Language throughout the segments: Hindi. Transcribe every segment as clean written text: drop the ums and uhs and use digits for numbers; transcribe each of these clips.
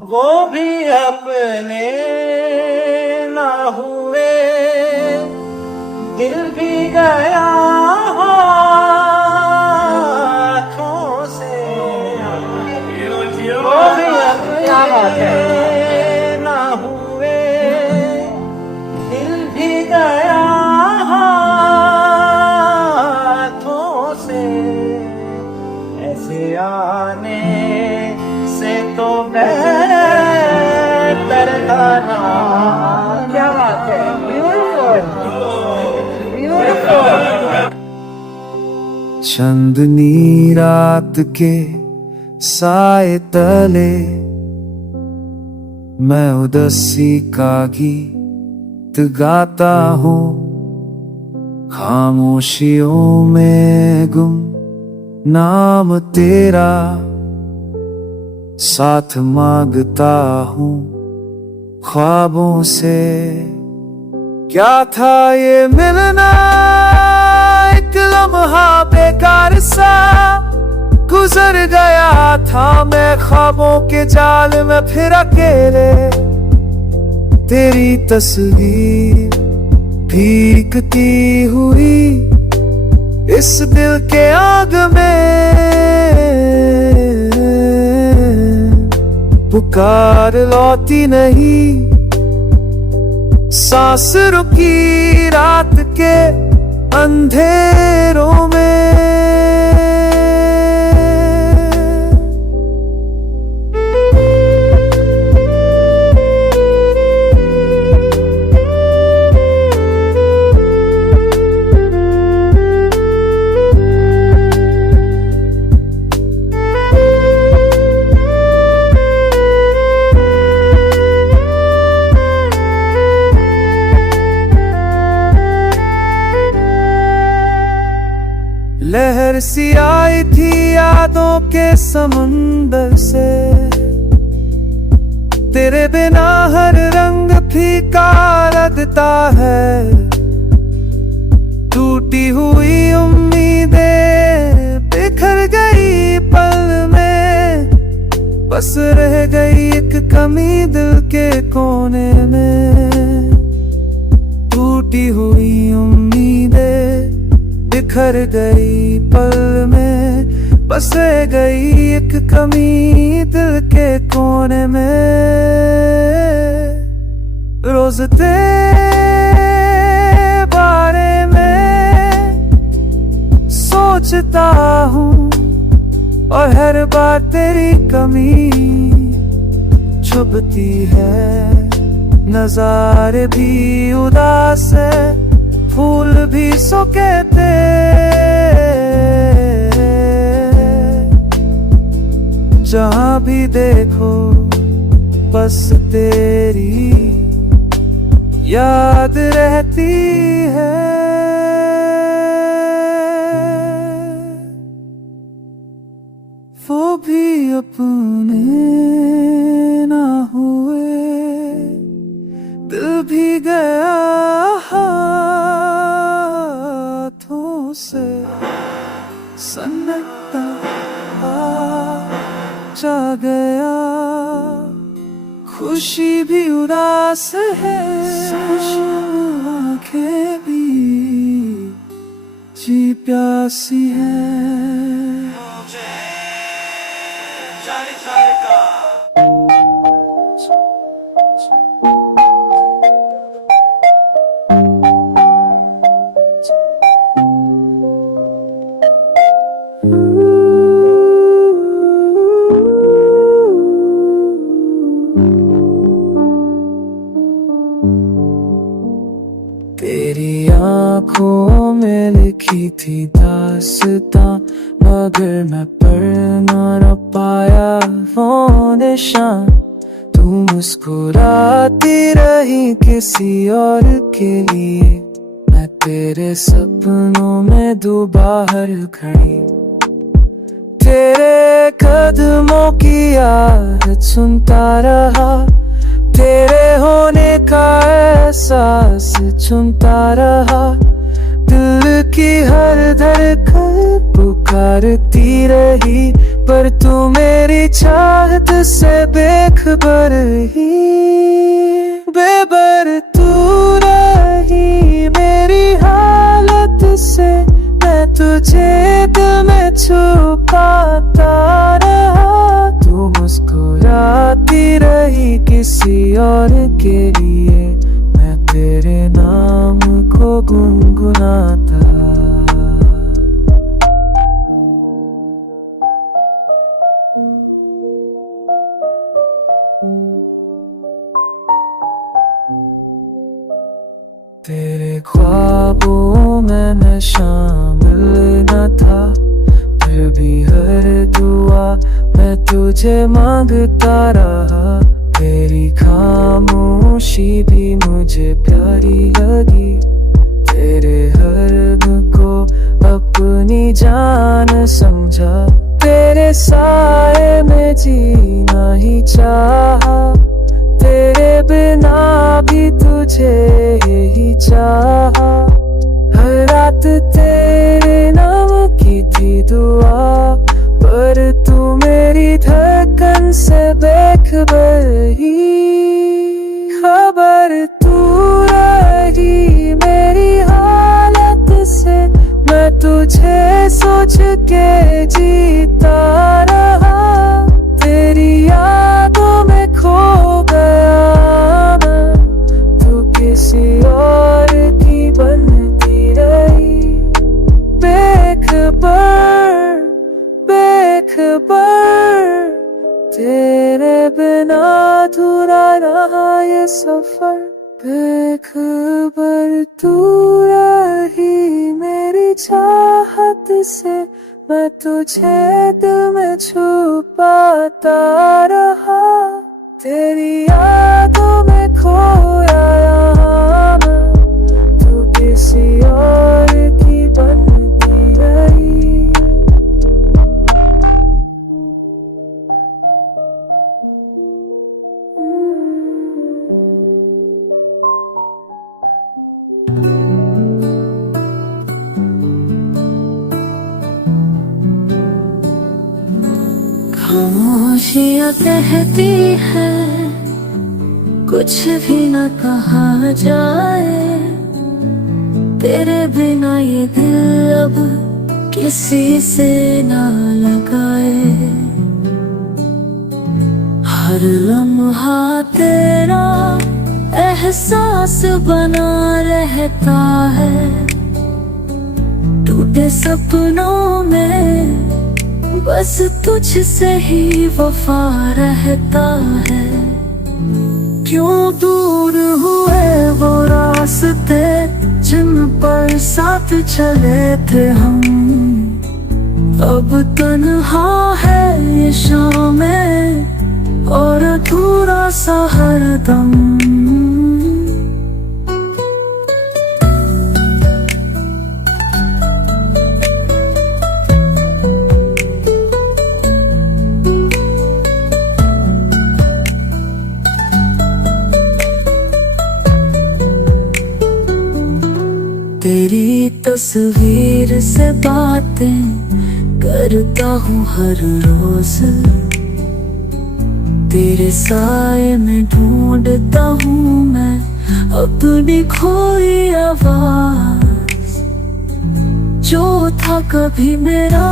वो भी अपने ना हुए, दिल भी गया हाथों से। वो भी अपने ना हुए, दिल भी गया हाथों से। ऐसे आने से तो बेहतर था ना। क्या बात है, ब्यूटीफुल ब्यूटीफुल। चांदनी रात के साए तले मैं उदासी का गीत गाता हूँ। खामोशियों में गुम नाम तेरा साथ मांगता हूँ ख्वाबों से। क्या था ये मिलना, एक लम्हा बेकार सा गुजर गया था मैं ख्वाबों के जाल में फिर अकेले। तेरी तस्वीर भीगती हुई इस दिल के आग में, पुकार लौटी नहीं। सांस रुकी रात के अंधेरों में। लहर सी आई थी यादों के समंदर से, तेरे बिना हर रंग फीका लगता है। टूटी हुई उम्मीदें बिखर गई पल में, बस रह गई एक कमी दिल के कोने में। टूटी हुई उम्मीदें बिखर गई पल में, बस रह गई एक कमी दिल के कोने में। रोज तेरे बारे में सोचता हूँ और हर बार तेरी कमी छुपती है। नजारे भी उदास है, फूल भी सुकेते, जहाँ भी देखो बस तेरी याद रहती है। वो भी अपने ना हुए, दिल भी गया हाथों से। सन्नाटा जा गया, खुशी भी उदास है, आंखें भी जी प्यासी है। तेरी आँखों में लिखी थी दास्तां, मगर मैं पढ़ न पाया वो निशान। तू मुस्कुराती रही किसी और के लिए, मैं तेरे सपनों में दोबाहर खड़ी। तेरे कदमों की आहट सुनता रहा, तेरे होने का एहसास चुनता रहा। दिल की हर धड़कन पुकारती रही, पर तू मेरी चाहत से बेखबर ही, बेबर तू रही मेरी हालत से। मैं तुझे दिल में छुपाता रहा, तू मुस्कुराती रही किसी और के लिए, मैं तेरे नाम को गुनगुनाता। तेरे ख्वाबों में मैं शामिल न था, फिर भी हर दुआ मैं तुझे मांगता रहा। तेरी खामोशी भी मुझे प्यारी लगी, तेरे हर दुख को अपनी जान समझा। तेरे साए में जीना ही चाहा, तेरे बिना भी तुझे ही चाहा। हर रात तेरे नाम की थी दुआ, पर तू मेरी धड़कन से बेखबर ही, खबर तू रही मेरी हालत से। मैं तुझे सोच के जीता रहा, तेरी यादों में खो गया मैं, तू किसी और की बनती रही। बेखबर बेखबर तेरे बिना अधूरा रहा ये सफर। बेखबर तू रही मेरी चाहत से, मैं तुझे दिल में छुपाता रहा। तेरी यादों में खोया यहाँ मैं, तू किसी और की बनती रही। खामोशियाँ कहती है कुछ भी न कहा जाए, तेरे बिना ये दिल अब किसी से ना लगाए। हर लम्हा तेरा एहसास बना रहता है, टूटे सपनों में बस तुझसे ही वफा रहता है। क्यों दूर हुए वो रास्ते जिन पर साथ चले थे हम, अब तन्हा है ये शामें और अधूरा सा हरदम। तेरी तस्वीर से बातें करता हूँ हर रोज, तेरे साए में ढूंढता हूँ मैं अपनी खोई आवाज। जो था कभी मेरा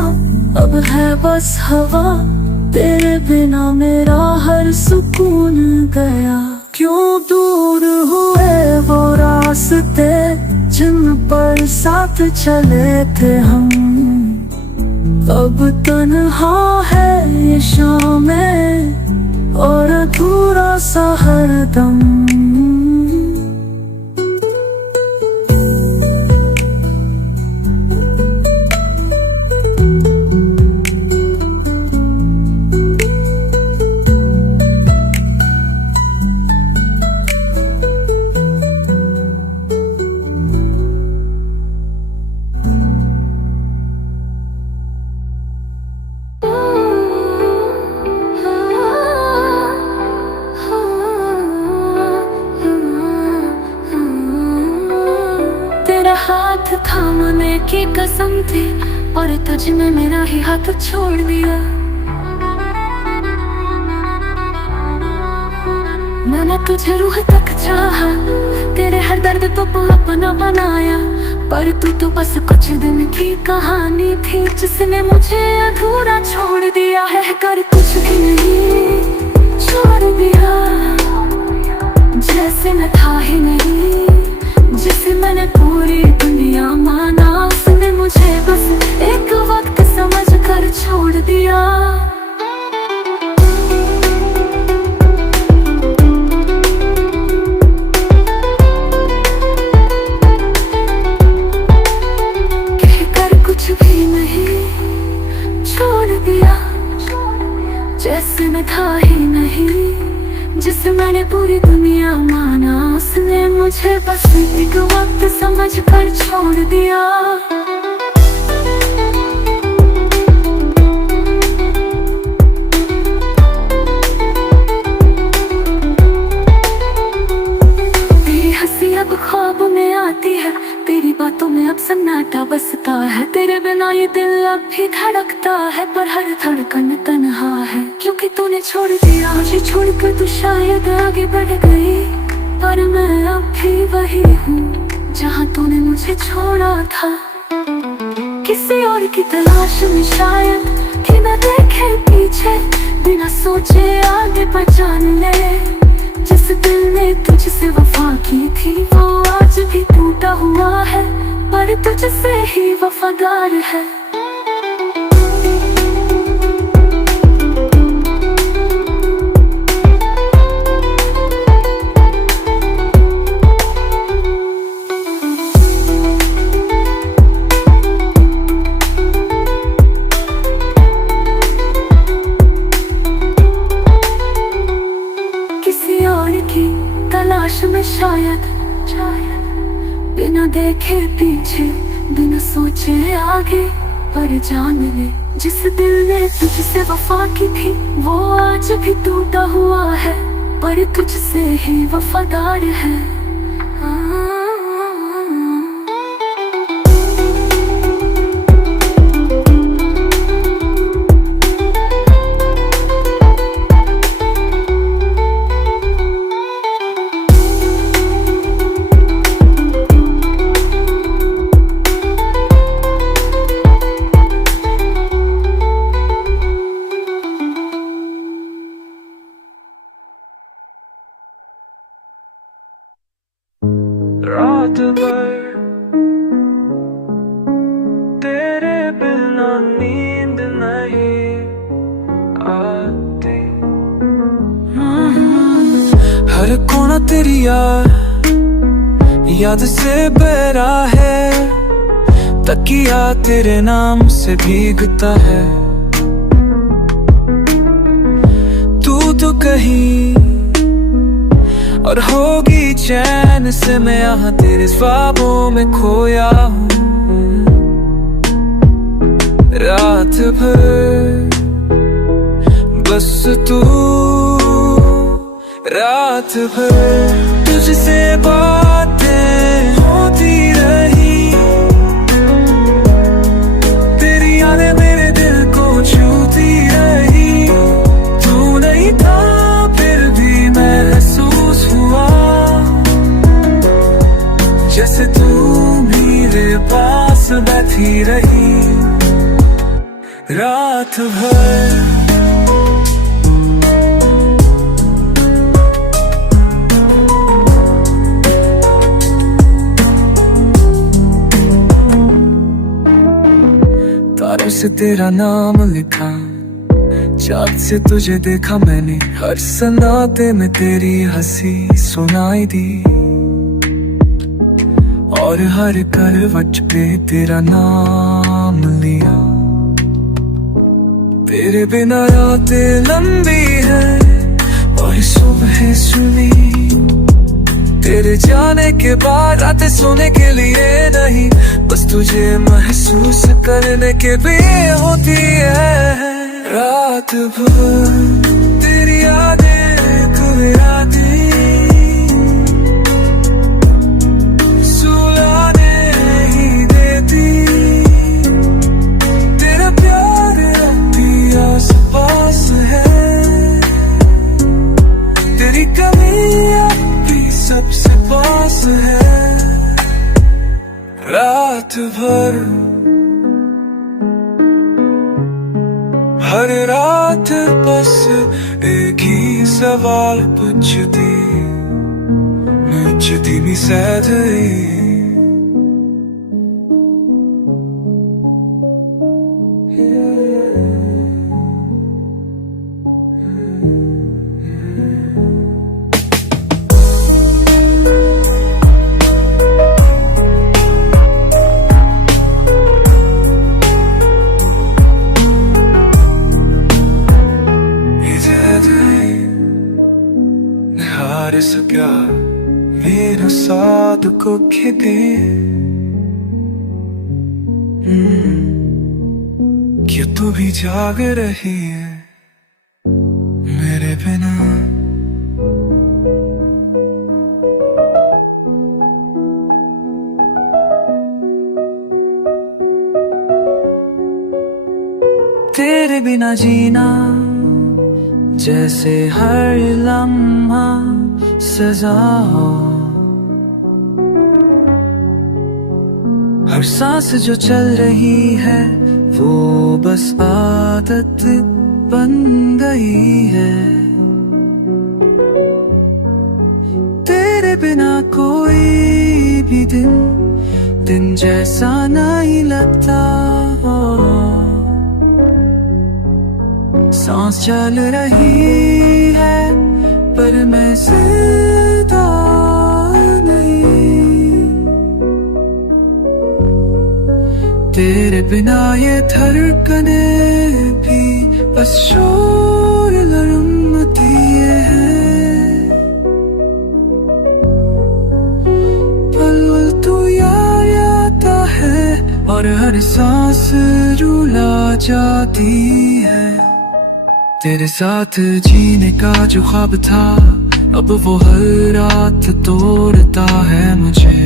अब है बस हवा, तेरे बिना मेरा हर सुकून गया। क्यों दूर हुए वो रास्ते जिन पर साथ चले थे हम, अब तन्हा है ये शामें और अधूरा सा हरदम। हाथ थामने की कसम थी और तुझने मेरा ही हाथ छोड़ दिया। मैंने तुझे रूह तक चाहा, तेरे हर दर्द तो अपना बनाया, पर तू तो बस कुछ दिन की कहानी थी जिसने मुझे अधूरा छोड़ दिया है। कर कुछ भी नहीं छोड़ दिया, जैसे मैं था ही नहीं, जिसे मैंने पूरी दुनिया माना, उसने मुझे बस एक वक्त समझ कर छोड़ दिया। जैसे मैं था ही नहीं, जिसे मैंने पूरी दुनिया माना, उसने मुझे बस एक वक्त समझ कर छोड़ दिया। तेरी हंसी अब ख्वाब में आती है, तेरी बातों में अब सन्नाटा बसता है, तेरे बिना ये दिल अब भी धड़कता है, पर हर धड़कन तन्हा है, क्योंकि तूने छोड़ दिया मुझे। छोड़कर तू शायद आगे बढ़ गई, पर मैं अब भी वही हूँ जहाँ तूने मुझे छोड़ा था। किसी और की तलाश में शायद कि न देखे पीछे, बिना सोचे आगे बढ़ जान ले। जिस दिल ने तुझसे वफा की थी वो आज भी टूटा हुआ है, पर तुझसे ही वफादार है। किसी और की तलाश में शायद बिना देखे पीछे, बिना सोचे आगे पर जान ले। जिस दिल ने तुझसे वफा की थी वो आज भी टूटा हुआ है, पर तुझसे ही वफादार है। रात भर तेरे बिना नींद नहीं आती, हर कोना तेरी याद से बहरा है, तकिया तेरे नाम से भीगता है। तू तो कहीं और होगी चैन से, मैं यहाँ तेरे ख्वाबों में खोया हूँ। रात भर बस तू, रात भर तुझसे बातें होती रही, तेरी यादें मेरे दिल को छूती रही। तू नहीं था फिर भी महसूस हुआ, जैसे तू मेरे पास बैठी रही रात भर। तारों से तेरा नाम लिखा, चाँद से तुझे देखा मैंने, हर सन्नाटे में तेरी हंसी सुनाई दी, और हर करवट पे तेरा नाम लिया। तेरे बिना रातें लंबी है और सुबह सुनी, तेरे जाने के बाद रातें सोने के लिए नहीं, बस तुझे महसूस करने के लिए होती है। रात भर तेरी यादें घुराती, सुलाने ही देती, तेरा प्यार अभी आस पास है, तेरी कमी है रात भर, हर रात बस एक ही सवाल पुछदी भी सैधई। सका मेरा साथ को खेते क्या तू भी जाग रही है मेरे बिना? तेरे बिना जीना जैसे हर लम्हा सजा हो, हर सांस जो चल रही है वो बस आदत बन गई है। तेरे बिना कोई भी दिन जैसा नहीं लगता हो। सांस चल रही है पर मैं जिंदा नहीं। तेरे बिना ये धड़कने भी बस शोर लड़मती है। पल तू याद आता है और हर सांस रुला जाती है। तेरे साथ जीने का जो ख्वाब था अब वो हर रात तोड़ता है मुझे।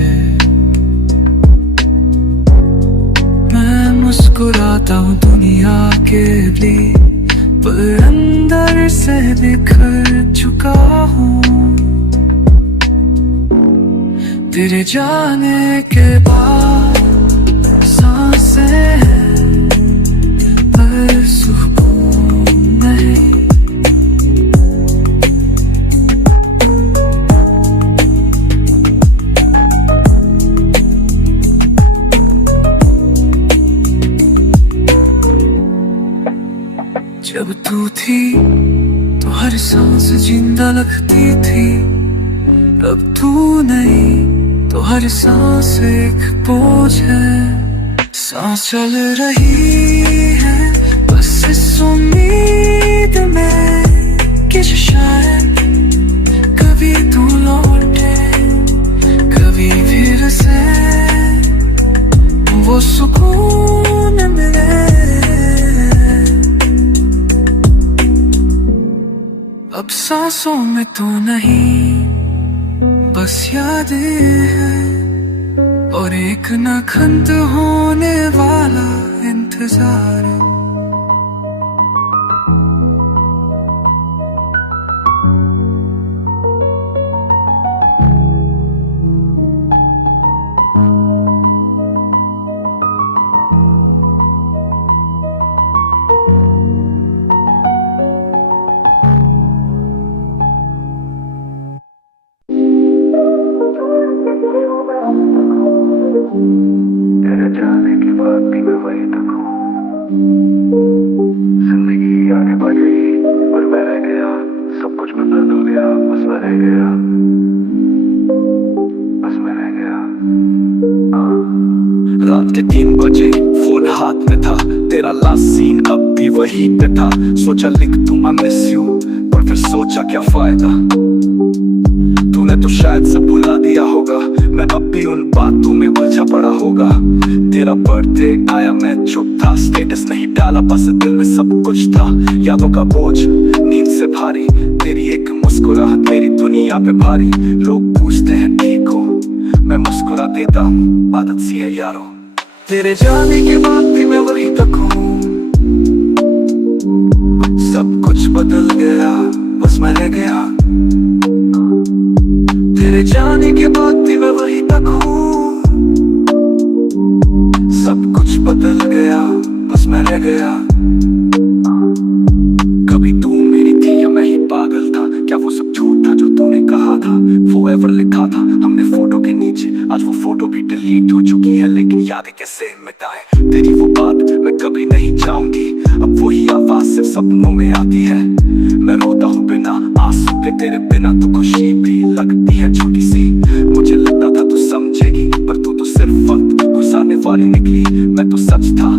मैं मुस्कुराता हूँ दुनिया के लिए पर अंदर से बिखर चुका हूँ। तेरे जाने के बाद सांसें पर सुकून जब तू थी तो हर सांस जिंदा लगती थी। अब तू नहीं तो हर सांस एक बोझ है। सांस चल रही है बस इस उम्मीद में कि शायद कभी तू लौटे, कभी फिर से वो सुकून मिले। अब सांसों में तू नहीं बस यादें हैं और एक न खत्म होने वाला इंतजार है। तेरे जाने के बाद भी मैं वही तक हूँ। जिंदगी आगे बढ़ गई पर मैं रह गया। सब कुछ बदल हो गया बस मैं रह गया, बस मैं रह गया। रात के 3 बजे फोन हाथ में था, तेरा लास्ट सीन अब भी वही पे था। सोचा लिख दूँ I miss you पर फिर सोचा क्या फायदा, तूने तो शायद से भुला दिया होगा। मैं अब भी उन बातों में उलझा पड़ा होगा। तेरा बर्थडे आया मैं चुप था, स्टेटस नहीं डाला बस दिल में सब कुछ था। यादों का बोझ नींद से भारी, तेरी एक मुस्कुराहट मेरी दुनिया पे भारी। लोग पूछते हैं ठीक हो, मैं मुस्कुरा देता हूँ आदत सी है यारो। तेरे जाने के बाद भी मैं वही तक हूँ। सब कुछ बदल गया बस मैं रह गया। तेरे जाने के बाद भी मैं वही तक हूँ। सब कुछ बदल गया, बस मैं रह गया। कभी तू मेरी थी या मैं ही पागल था? क्या वो सब झूठ था जो तूने कहा था? forever लिखा था हमने फोटो के नीचे, आज वो फोटो भी डिलीट हो चुकी है, लेकिन यादें कैसे मिटाएं? तेरी वो बात मैं कभी नहीं चाहूंगी, अब वही आवाज सिर्फ सपनों में आती है। मैं रोता हूँ बिना आंसू के, तेरे बिना तो खुशी भी लगती है छोटी सी। मुझे लगता था तू समझेगी, पर तू तो सिर्फ वक्त गुजारने वाली निकली। मैं तो सच था,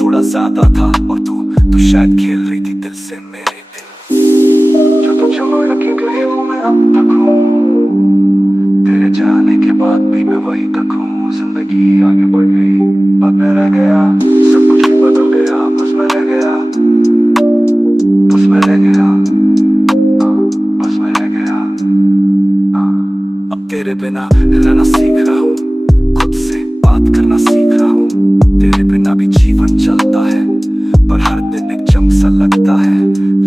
थोड़ा ज्यादा था, और तू शायद खेल रही थी दिल से मेरे दिल। जो तू छोड़ के गई वो मैं अब तक हूँ, तेरे जाने के बाद भी मैं वही तक हूँ। जिंदगी आगे बढ़ गई, अब मैं रह गया, सब कुछ बदल गया, बस मैं रह गया, बस मैं रह गया, बस मैं रह गया। अब तेरे बिना रहना सीख रहा हूँ, खुद से बात करना सीख रहा हूँ। तेरे बिना भी जीवन चलता है, पर हर दिन एक जंग सा लगता है।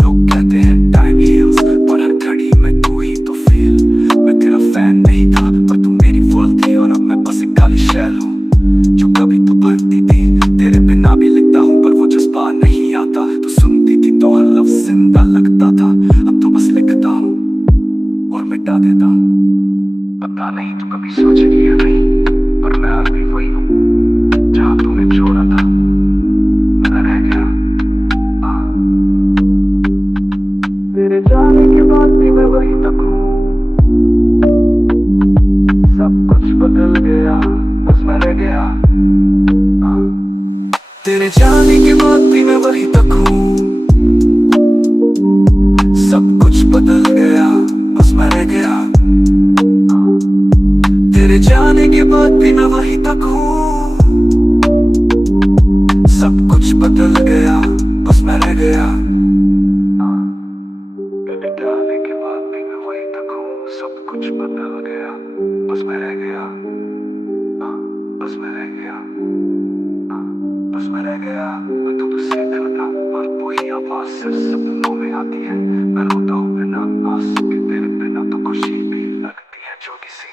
लोग कहते हैं टाइम हील्स, पर हर घड़ी में तू ही तो फील। मैं तेरा फैन नहीं था, पर तू मेरी वर्ल्ड थी, और अब मैं बस एक काली शैल हूँ जो कभी तो भरती थी। तेरे बिना भी लिखता हूँ, पर वो जज्बा नहीं आता। तू सुनती थी तो हर लफ्ज़ जिंदा लगता था, अब तो बस लिखता हूँ और मिटा देता हूँ। पता नहीं तू कभी सोचेगी या नहीं, पर मैं आज भी वही हूँ जहाँ तूने छोड़ा था, मैं रह गया। तेरे जाने के बाद भी मैं वही तक हूँ, सब कुछ बदल गया, बस मैं रह गया। तेरे जाने के बाद भी मैं वही तक हूँ, सब कुछ बदल गया, बस मैं रह गया। तेरे जाने के बाद भी मैं वही तक हूँ, सब कुछ बदल गया, बस मैं रह गया। तेरे जाने के बाद भी मैं वही तक हूँ, सब कुछ बदल गया, बस मैं रह गया, बस मैं रह गया, बस मैं रह गया। मैं तो तुझसे डरता, पर वही आवाज सिर्फ सपनों में आती है। मैं रोता हूँ बिना आंसू के, तेरे बिना तो खुशी भी लगती है छोटी सी।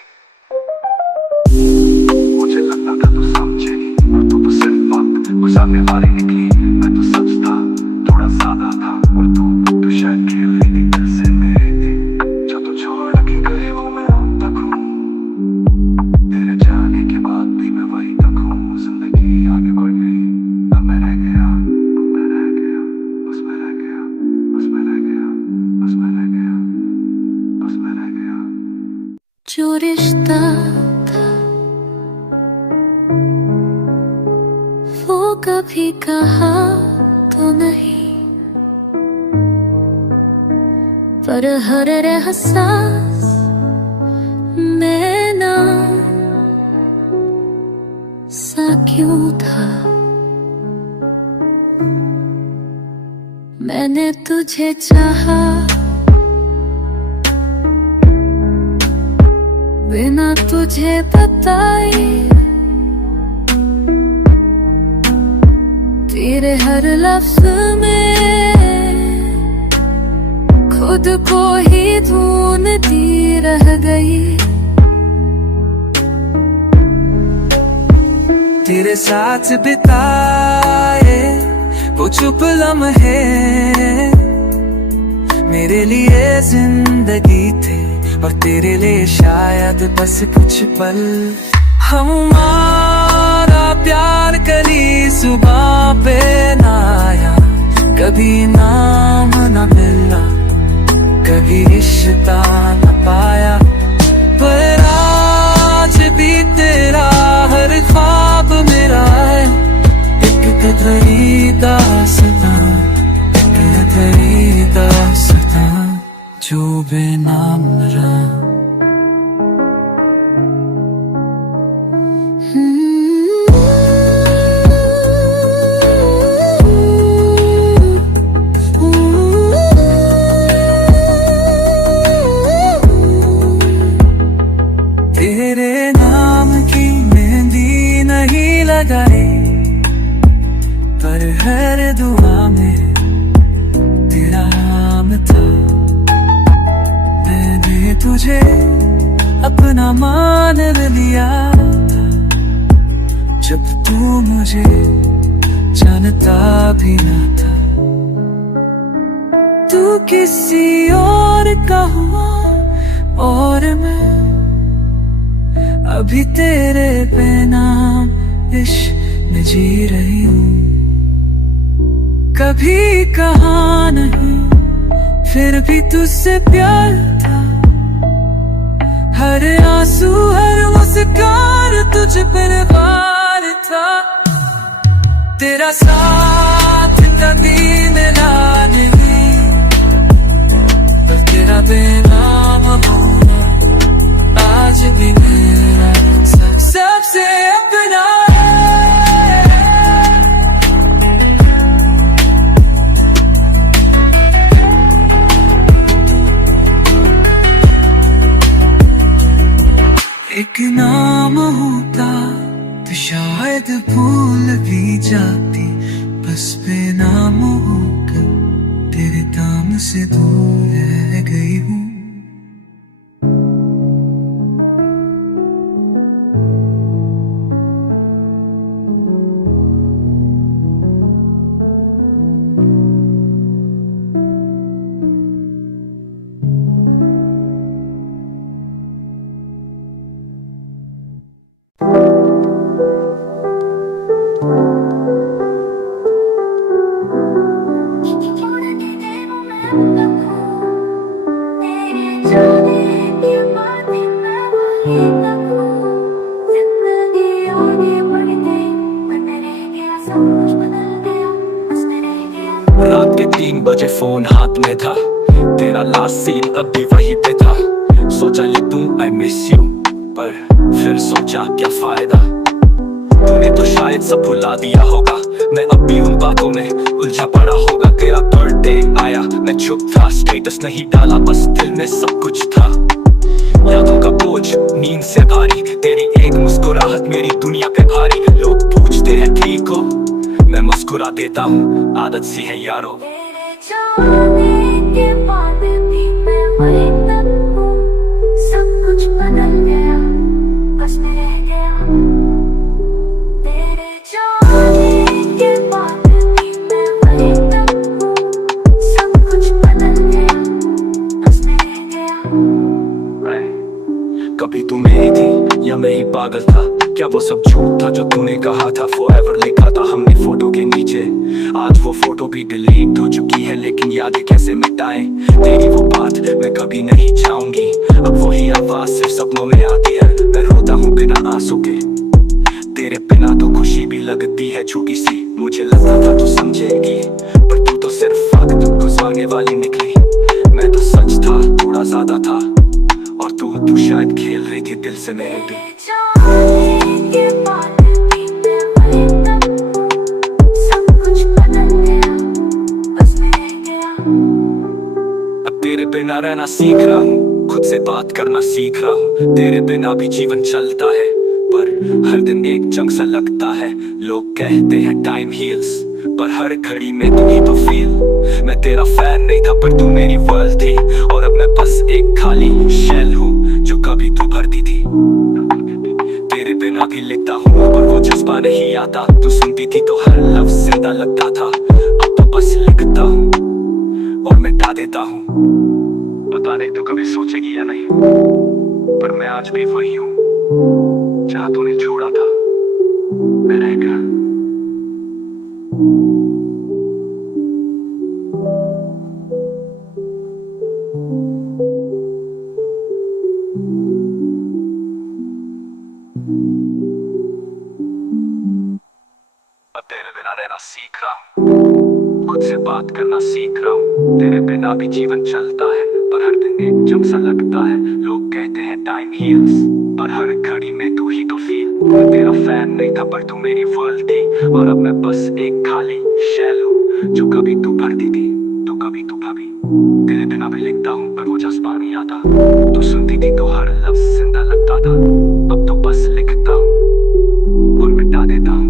मुझे लगता था तू समझेगी, पर तू तो सिर्फ वक्त गुजारने वाली निकली। मैं तो सच था, थोड़ा ज्यादा था, और तू शायद खेल रही थी दिल से मेरे दिल। जो तू छोड़ के गई वो मैं अब तक हूँ, तेरे जाने के बाद भी मैं वही तक हूँ। जिंदगी आगे बढ़ गई, अब मैं रह गया, मैं रह गया, बस मैं रह गया, बस मैं रह गया, बस मैं रह गया, बस मैं रह गया। जो रिश्ता था वो कभी कहा तो नहीं, पर हर एहसास में ना सा क्यों था। मैंने तुझे चाहा बिना तुझे बताए, तेरे हर लफ्ज़ में खुद को ही ढूंढती रह गई। तेरे साथ बिताए वो चुप लम्हे मेरे लिए जिंदगी थे, और तेरे लिए शायद बस कुछ पल। हमारा प्यार कली सुबह पे ना आया, कभी नाम न मिला, कभी रिश्ता न पाया, पर आज भी तेरा हर ख्वाब मेरा है। एक कदरी दास्तां, एक कदरी दास्तां जो बेनाम रहा। तेरे नाम की मेहंदी नहीं लगाई, पर हर दुआ में तेरा नाम था। मैंने तुझे अपना मान लिया था, जब तू मुझे जानता भी ना था। तू किसी और का हुआ और मैं अभी तेरे बिना इश्क में जी रही हूँ। कभी कहा नहीं फिर भी तुझसे प्यार था, हर आंसू हर मुस्कान तुझ पर वार था। तेरा साथ कभी मिला नहीं, पर तेरा बेनाम होना आज भी मेरा सबसे अपना है। एक नाम होता तो शायद भूल भी जाती, बस बेनाम होकर तेरे दाम से दूर रह गई हूँ। रात के 3 बजे फोन हाथ में था, तेरा लास्ट सीन अभी वहीं पे था। सोचा लिख दूं आई मिस यू, पर फिर सोचा क्या फायदा। तूने तो शायद सब भुला दिया होगा, मैं अब भी उन बातों में उलझा पड़ा होगा। तेरा बर्थडे आया मैं चुप था, स्टेटस नहीं डाला बस दिल में सब कुछ था। यादों का बोझ नींद से भारी, तेरी एक मुस्कुराहट मेरी दुनिया पे भारी। लोग पूछते हैं ठीक हो, मैं मुस्कुरा देता हूँ, आदत सी है यारो। तेरे जाने के बाद भी मैं वहीं तक हूँ, सब कुछ बदल गया बस मैं रह गया। तेरे जाने के बाद भी मैं वहीं तक हूँ, सब कुछ बदल गया बस मैं रह गया। कभी तू मेरी थी या मैं ही पागल था, क्या वो सब झूठ था जो तूने कहा था। forever लिखा था हमने फोटो के नीचे, आज वो फोटो भी डिलीट हो चुकी है, लेकिन यादें कैसे मिटाएं तेरी वो बात मैं कभी नहीं चाहूंगी। अब वही आवाज सिर्फ सपनों में आती है, मैं रोता हूँ बिना आंसू के। तेरे बिना तो खुशी भी लगती है छोटी सी, मुझे लगता था तू समझेगी, पर तू तो सिर्फ वक्त गुजारने वाली निकली। मैं तो सच था थोड़ा ज्यादा था, और तू शायद खेल रही थी दिल से मेरे भी। अब तेरे बिना रहना सीख रहा हूँ, खुद से बात करना सीख रहा हूँ। तेरे बिना भी जीवन चलता है, पर हर दिन एक जंग सा लगता है। लोग कहते हैं टाइम हील्स, पर हर घड़ी में तू ही तो फील। मैं तेरा फैन नहीं था पर तू मेरी वर्ल्ड थी, और अब मैं बस एक खाली शेल हूँ जो कभी तू भरती थी। तेरे बिना भी लिखता हूँ पर वो जज्बा नहीं आता, तू सुनती थी तो हर लफ्ज जिंदा लगता था। अब तो बस लिखता हूँ और मिटा देता हूँ, पता नहीं तू कभी सोचेगी या नहीं, पर मैं आज भी वही हूँ जहाँ तूने छोड़ा था मैं रह गया। अब तेरे बिना रहना सीख रहा हूँ, खुद से बात करना सीख रहा हूँ। तेरे बिना भी जीवन चलता है, पर हर दिन एक जंग सा लगता है। लोग कहते हैं टाइम हील्स, पर हर घड़ी में तू ही तो फील। मैं तेरा फैन नहीं था पर तू मेरी वर्ल्ड थी, और अब मैं बस एक खाली शेल हूँ जो कभी तू भरती थी तो कभी तू भाभी। तेरे बिना भी लिखता हूँ पर वो जज्बा नहीं आता, तू सुनती थी तो हर लफ्ज जिंदा लगता था। अब तो बस लिखता हूँ और मिटा देता हूँ,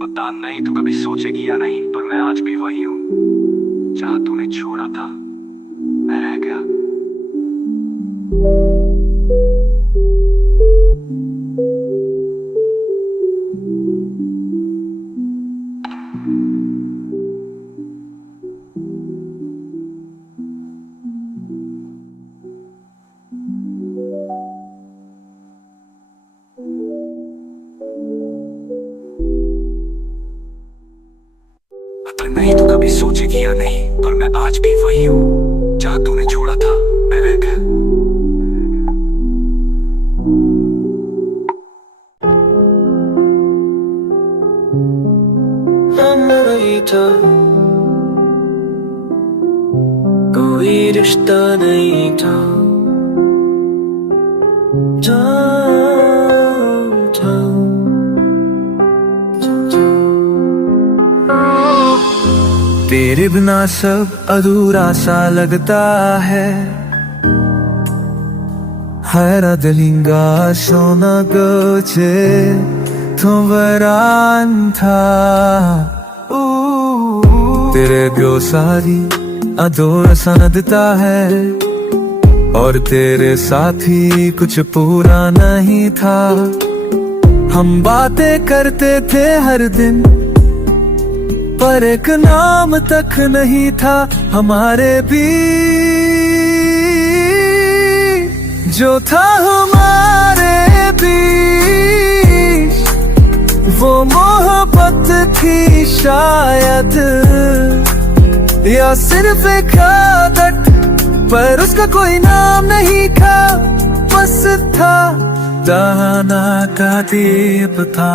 पता नहीं तू कभी सोचेगी या नहीं, पर मैं आज भी वही हूँ जहाँ तूने छोड़ा था मैं रह गया। सोचेगी या नहीं, पर मैं आज भी वही हूँ। जहाँ तूने छोड़ा था मैं रह गया। नहीं था कोई रिश्ता नहीं था, तेरे बिना सब अधूरा सा लगता है। हरा दिलिंगा सोना गोचे तो वरान था। तेरे ब्यो सारी अधूरा सनदता है, और तेरे साथी कुछ पूरा नहीं था। हम बातें करते थे हर दिन, पर एक नाम तक नहीं था हमारे बीच। जो था हमारे बीच वो मोहब्बत थी शायद, या सिर्फ एक आदत, पर उसका कोई नाम नहीं था। बस था दाना का दीप था।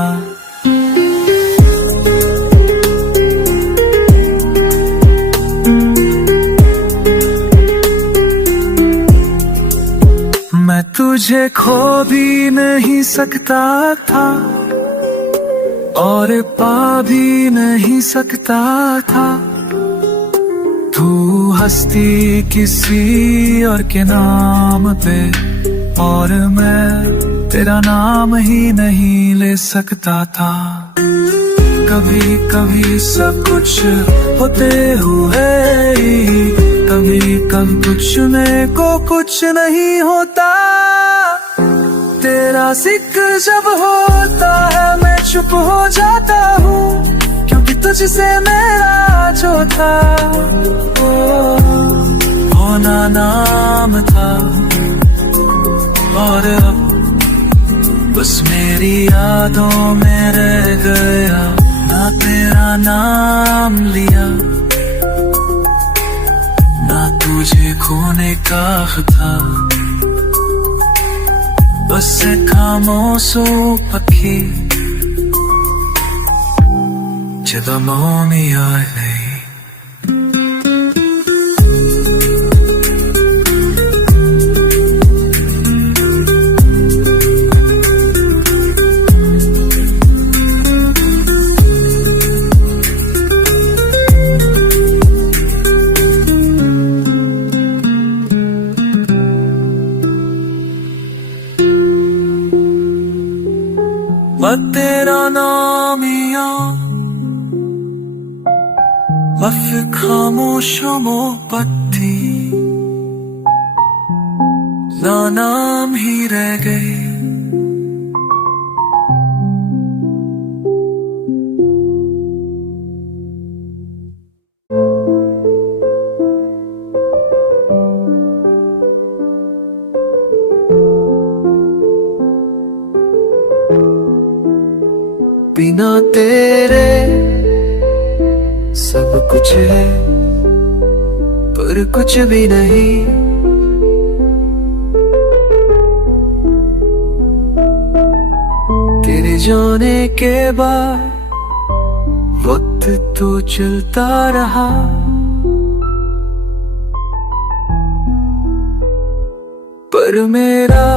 मैं तुझे खो भी नहीं सकता था, और पा भी नहीं सकता था। तू हस्ती किसी और के नाम पे, और मैं तेरा नाम ही नहीं ले सकता था। कभी कभी सब कुछ होते हुए, कभी कभी पूछने को कुछ नहीं होता। तेरा जिक्र जब होता है मैं चुप हो जाता हूँ, क्योंकि तुझसे मेरा जो था वो होना नाम था। और अब बस मेरी यादों में रह गया, ना तेरा नाम लिया, ना तुझे खोने का था। बस खामोशो पक्षी जदा मोमी आए। तेरा नाम या वफ खामोशो मोहब्बत थी, ना नाम ही रह गए। बिना तेरे सब कुछ है, पर कुछ भी नहीं। तेरे जाने के बाद वक्त तो चलता रहा, पर मेरा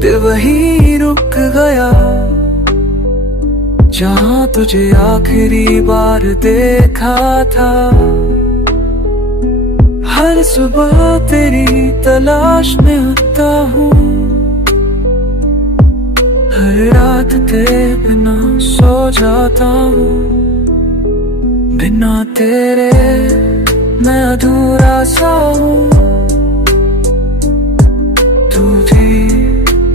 दिल वहीं रुक गया जहाँ तुझे आखिरी बार देखा था। हर सुबह तेरी तलाश में आता हूँ, हर रात तेरे बिना सो जाता हूँ। बिना तेरे मैं अधूरा सा हूँ, तू भी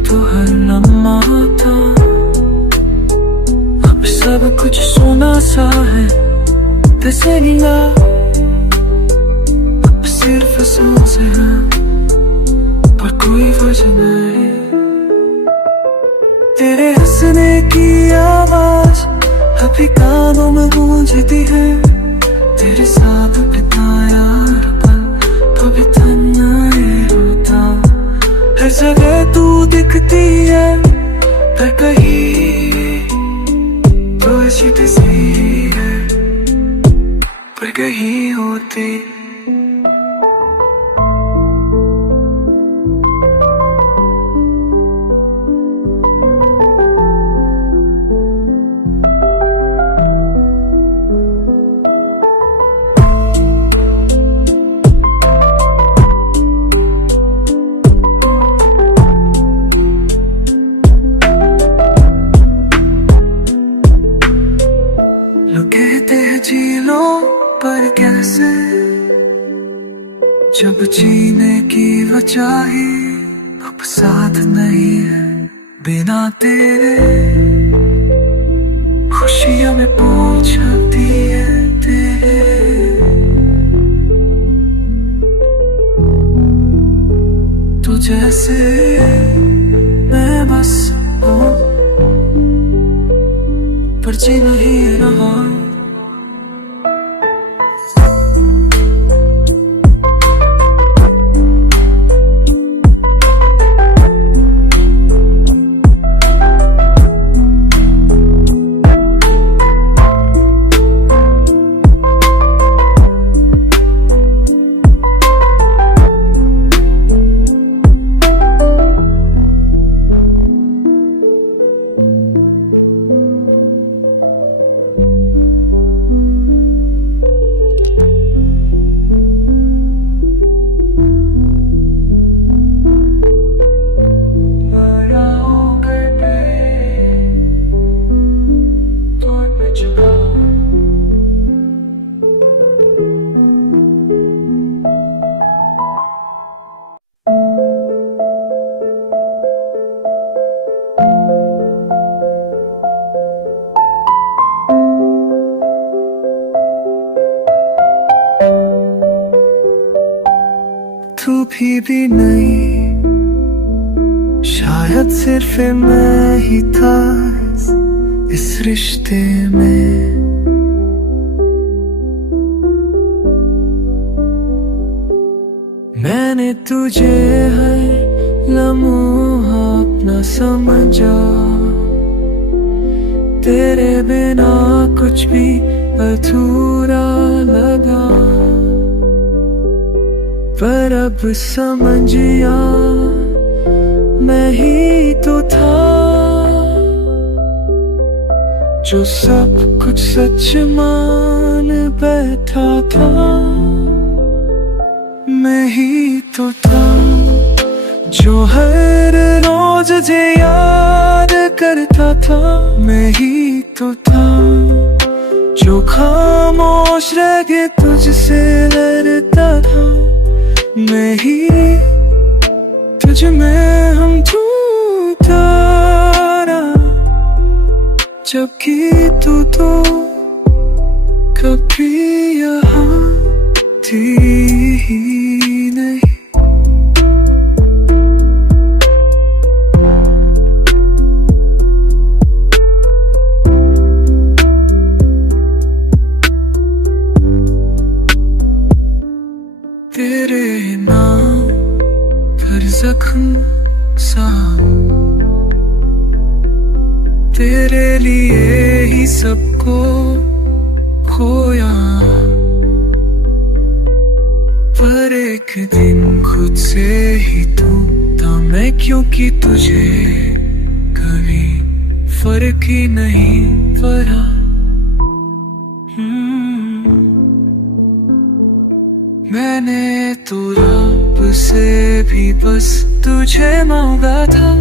तो हर लम्हा था। सब कुछ सोना सा है दिसेगा, अब सिर्फ सांसें हैं पर कोई वजह नहीं। तेरे हंसने की आवाज अभी कानों में गूंजती है, तेरे साथ बिताया पल कभी तन्हाई होता। हर जगह तू दिखती है पर कहीं तो ऐसी तस्वीर है पर कहीं होती। लोग कहते हैं जी लो पर कैसे, जब जीने की वजह ही अब साथ नहीं है। बिना तेरे खुशियां में पूछती है तेरे, तू जैसे मैं बस हूँ पर जी नहीं रहा। तू भी नहीं, शायद सिर्फ मैं ही था इस रिश्ते में। मैंने तुझे हर लम्हा अपना समझा, तेरे बिना कुछ भी अधूरा लगा। पर अब समझिया मैं ही तो था जो सब कुछ सच मान बैठा था। मैं ही तो था जो हर रोज तुझे याद करता था। मैं ही तो था जो खामोश रह के तुझसे लड़ता था। मैं ही तुझ में हम झूठा जबकि तू तो कभी यहाँ थी ही नहीं। तेरे नाम पर जख्म सा तेरे लिए ही सबको खोया। पर एक दिन खुद से ही टूटा मैं, क्योंकि तुझे कभी फर्क ही नहीं पड़ा। मैंने तो रब से भी बस तुझे मांगा था,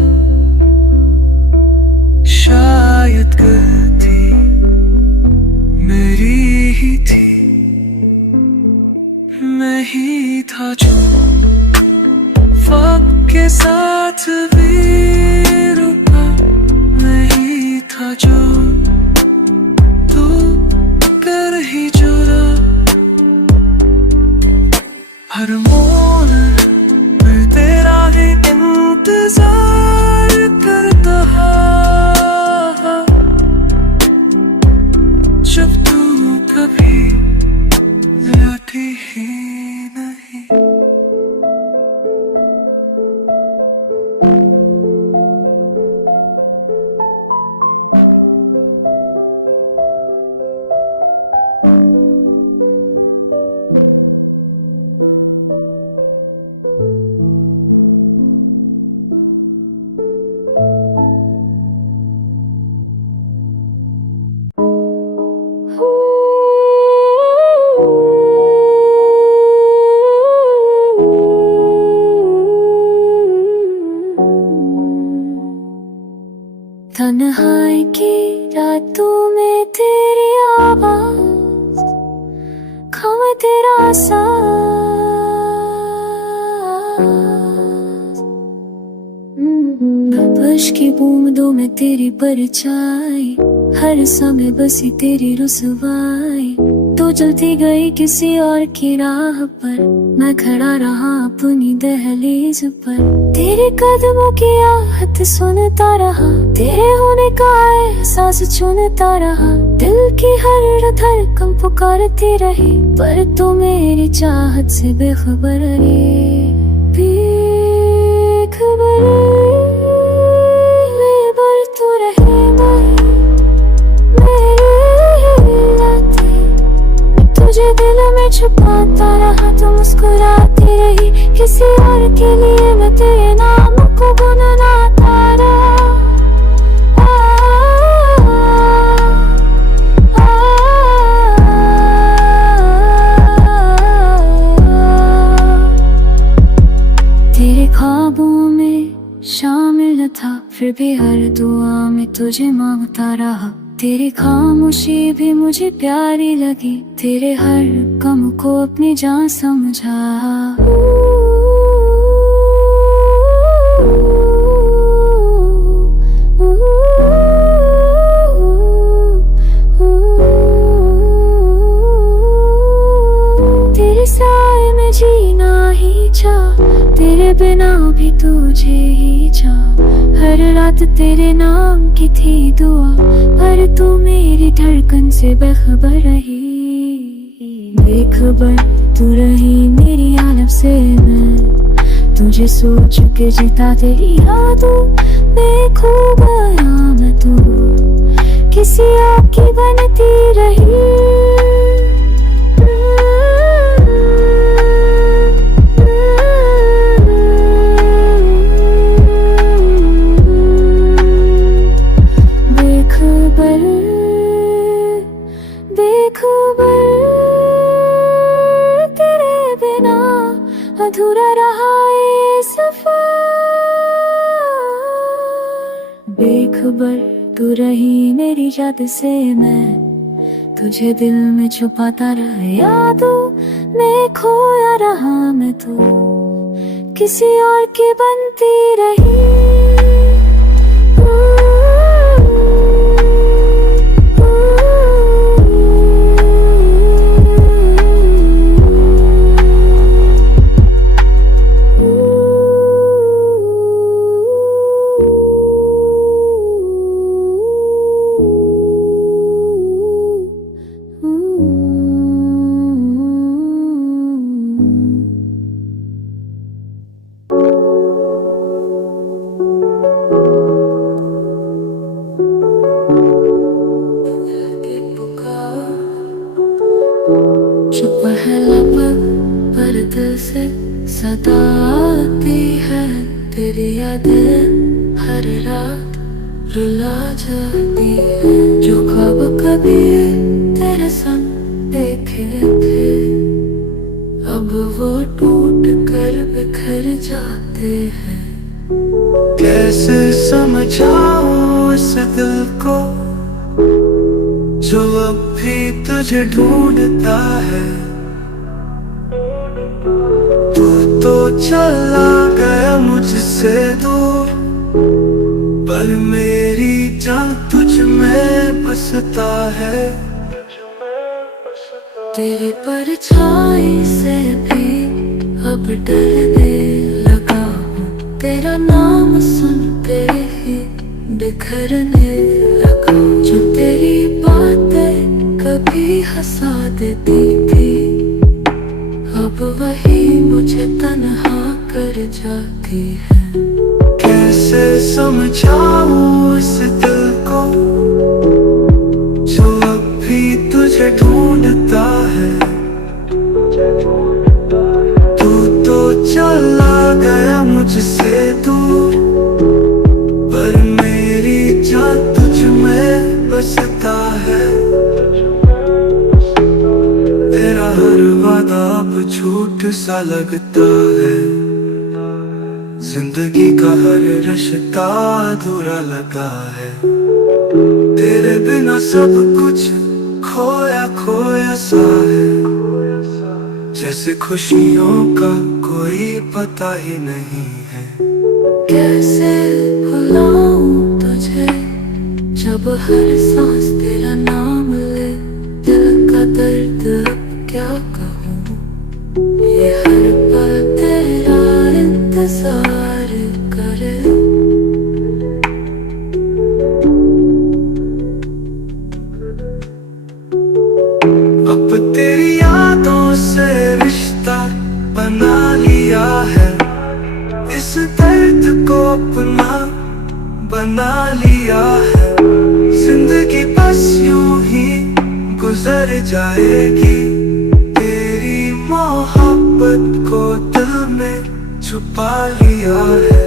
शायद गलती मेरी ही थी। मैं ही था जो वक्त के साथ भी रुका। मैं ही था जो तू कर ही जुड़ा। हर मोड़ में तेरा ही इंतजार करता जब तू कभी तन्हाई की रातों में तेरी आवाज, खाऊं तेरा साथ, बर्फ की बूंदों में तेरी परछाई, हर समय बसी तेरी रुसवाई। तो चलती गई किसी और की राह पर, मैं खड़ा रहा अपनी दहलीज पर। तेरे कदमों की आहट सुनता रहा, तेरे होने का एहसास चुनता रहा। दिल की हर धड़कन पुकारती रही, पर तू मेरी चाहत से बेखबर रही। बेखबर तू रहे तुझे दिल में छुपाता रहा, तू मुस्कुराती रही। किसी और के लिए मैं तेरे नाम को गुनगुनाता रहा। तेरे ख्वाबों में शामिल था, फिर भी हर दुआ में तुझे मांगता रहा। तेरी खामोशी भी मुझे प्यारी लगी, तेरे हर गम को अपनी जान समझा। तेरे साए में जीना ही चाह, तेरे बिना भी तुझे ही चाह। हर रात तेरे नाम की थी दुआ, पर तू मेरी धड़कन से बेखबर रही। बेखबर तू रही मेरी आलम से, मैं तुझे सोच के जीता तेरी यादों में खो गया। मैं तू किसी और की बनती रही। तेरे बिना अधूरा रहा ये सफर। बेखबर तू रही मेरी याद से, मैं तुझे दिल में छुपाता रहा। यादों में खोया रहा मैं, तू किसी और की बनती रही। चुप है लब पर दिल से सदा आती है, तेरी यादें हर रात रुला जाती है। जो ख्वाब कभी तेरे संग देखे थे, अब वो टूट कर बिखर जाते हैं। कैसे समझाऊं इस दिल को जो अब भी तुझे ढूंढता है। तू तो चला गया मुझसे दूर, पर मेरी जान तुझ में बसता है। तेरी परछाई से भी अब डरने लगा हूँ, तेरा नाम सुनते ही बिखरने लगा। जो तेरी बातें कभी हंसा देती थी, अब वही मुझे तन्हा कर जाती है। कैसे समझाऊं इस दिल को जो अब भी तुझे ढूंढता है। तू तो चला गया मुझसे दूर, पर मेरी जान तुझ में बसता है। तेरा हर वादा अब झूठ सा लगता है। जिंदगी का हर रिश्ता अधूरा लगा है, तेरे बिना सब कुछ खोया खोया सा है, जैसे खुशियों का कोई पता ही नहीं है। कैसे भुलाऊं तुझे जब हर सांस तेरा नाम ले, दिल का दर्द अब क्या कहूँ, ये हर पल तेरा इंतजार करे। अब तेरी यादों से रिश्ता बना लिया है, इस दर्द को अपना बना लिया है। जिंदगी बस यूं ही गुजर जाएगी, तेरी मोहब्बत को दिल में छुपा लिया है।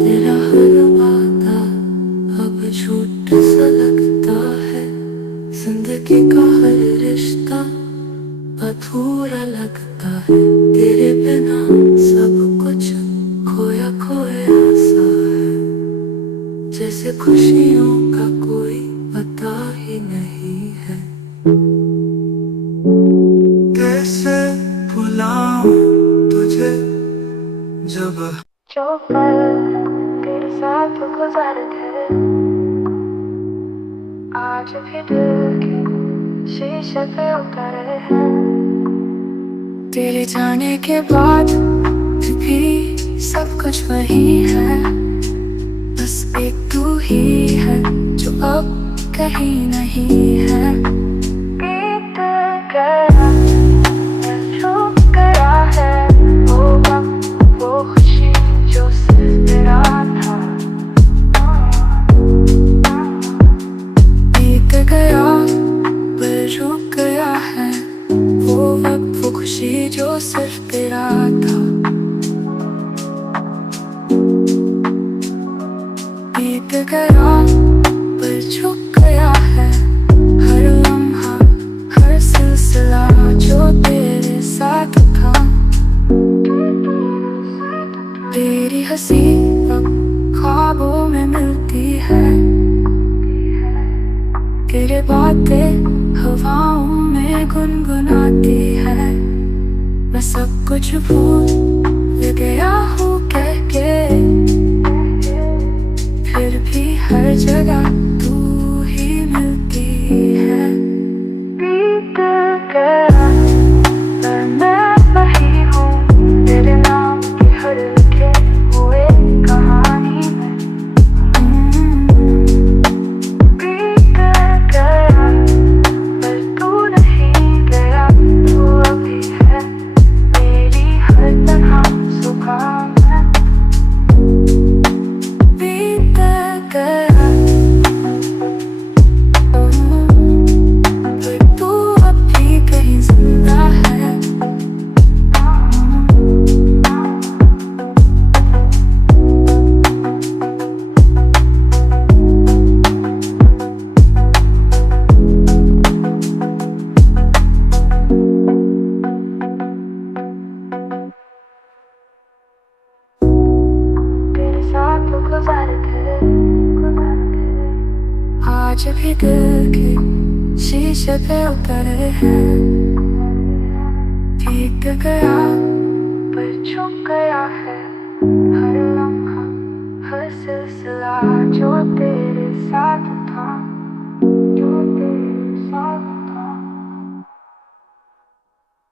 तेरा हर वादा अब झूठ सा लगता है, जिंदगी का हर रिश्ता अधूरा लगता है, तेरे बिना सब कुछ खोया खोया सा है, जैसे खुशियों का कोई पता ही नहीं है। कैसे भुलाऊं तुझे जब जो पल तेरे साथ गुजारे थे, आज भी दिल के शीशे पे उतरे हैं। तेरे जाने के बाद भी सब कुछ वही है, बस एक तू ही है जो अब कहीं नहीं है। बीत गया, छूट गया है वो वक्त, वो खुशी जो सिर्फ तेरा था। बीत गया पर रुक गया है वो वक्त, वो खुशी जो सिर्फ तेरा था। बीत गया पर झुक गया है हर लम्हा, हर सिलसिला जो तेरे साथ था। तेरी हंसी अब ख्वाबों में मिलती है, तेरे बातें हवाओं में गुनगुनाती है। मैं सब कुछ भूल गया हूँ कह के, फिर भी हर जगह तू ही मिलती है। बीत गया पर मैं वही हूँ, तेरे नाम की हर लिखे हुए कहानी में। बीत गया पर तू नहीं गया, तू अभी है मेरी हर तन्हा जुबान में। बीत गया पर तू अभी कहीं जिंदा है। तेरे साथ गुजारे थे, आज भी दिल के शीशे पे उतरे हैं। बीत गया पर छुप गया है हर लम्हा, हर सिलसिला जो तेरे साथ